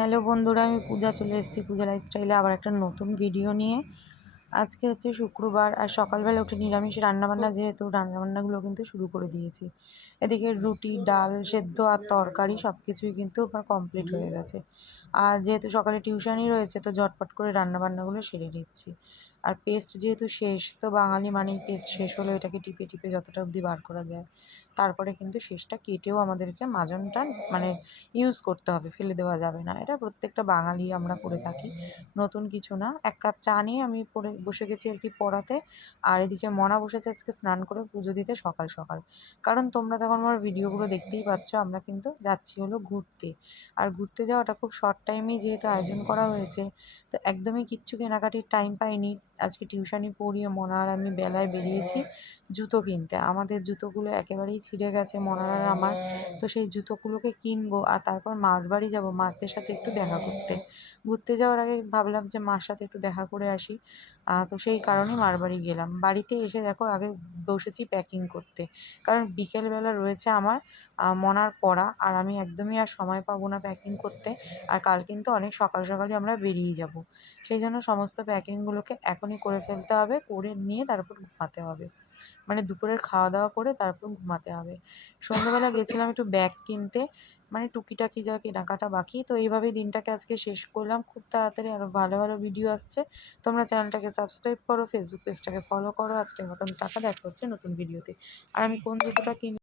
Hello বন্ধুরা, আমি পূজা চলে এসেছি পূজা লাইফস্টাইলে আবার একটা নতুন ভিডিও নিয়ে। আজকে হচ্ছে শুক্রবার আর সকালবেলা উঠে নিরামিষ রান্নাবান্না, যেহেতু রান্নাবান্নাগুলো কিন্তু শুরু করে দিয়েছি। এদিকে রুটি, ডাল সেদ্ধ আর তরকারি সব কিছুই কিন্তু আমার কমপ্লিট হয়ে গেছে। আর যেহেতু সকালে টিউশনই রয়েছে, তো ঝটপট করে রান্নাবান্নাগুলো সেরে নিচ্ছি। আর পেস্ট যেহেতু শেষ, তো বাঙালি মানেই পেস্ট শেষ হলো এটাকে টিপে টিপে যতটা অবধি বার করা যায়। তারপরে কিন্তু শেষটা কেটেও আমাদেরকে মাজনটা মানে ইউজ করতে হবে, ফেলে দেওয়া যাবে না। এটা প্রত্যেকটা বাঙালি আমরা করে থাকি, নতুন কিছু না। এক কাপ চা নিয়ে আমি পড়ে বসে গেছি আর কি পড়াতে। আর এদিকে মনা বসেছে আজকে স্নান করে পুজো দিতে সকাল সকাল। কারণ তোমরা তখন আমার ভিডিওগুলো দেখতেই পাচ্ছ, আমরা কিন্তু যাচ্ছি হলো ঘুরতে। আর ঘুরতে যাওয়াটা খুব শর্ট টাইমেই যেহেতু আয়োজন করা হয়েছে, তো একদমই কিচ্ছু কেনাকাটির টাইম পাইনি। আজকে টিউশনি পড়িয়ে মনা আর আমি বেলায় বেরিয়েছি জুতো কিনতে। আমাদের জুতোগুলো একেবারেই ছিঁড়ে গেছে মনার আর আমার। তো সেই জুতোগুলোকে কিনবো আর তারপর মার বাড়ি যাবো মাদের সাথে একটু দেখা করতে। ঘুরতে যাওয়ার আগে ভাবলাম যে মার সাথে একটু দেখা করে আসি। তো সেই কারণেই মার বাড়ি গেলাম। বাড়িতে এসে দেখো আগে বসেছি প্যাকিং করতে। কারণ বিকেলবেলা রয়েছে আমার মনার পড়া, আর আমি একদমই আর সময় পাবো না প্যাকিং করতে। আর কাল কিন্তু অনেক সকাল সকালই আমরা বেরিয়ে যাব। সেই জন্য সমস্ত প্যাকিংগুলোকে এখনই করে ফেলতে হবে, করে নিয়ে তারপর ঘুমাতে হবে। মানে দুপুরের খাওয়া দাওয়া করে তারপর ঘুমাতে হবে। সন্ধ্যাবেলা গেছিলাম একটু ব্যাগ কিনতে, মানে টুকিটাকি যা কেনাকাটা বাকি। তো এইভাবেই দিনটাকে আজকে শেষ করলাম। খুব তাড়াতাড়ি আরও ভালো ভালো ভিডিও আসছে। তোমরা চ্যানেলটাকে সাবস্ক্রাইব করো, ফেসবুক পেজটাকে ফলো করো। আজকের মতন টাটা, দেখা হচ্ছে নতুন ভিডিওতে। আর আমি কোন জুতোটা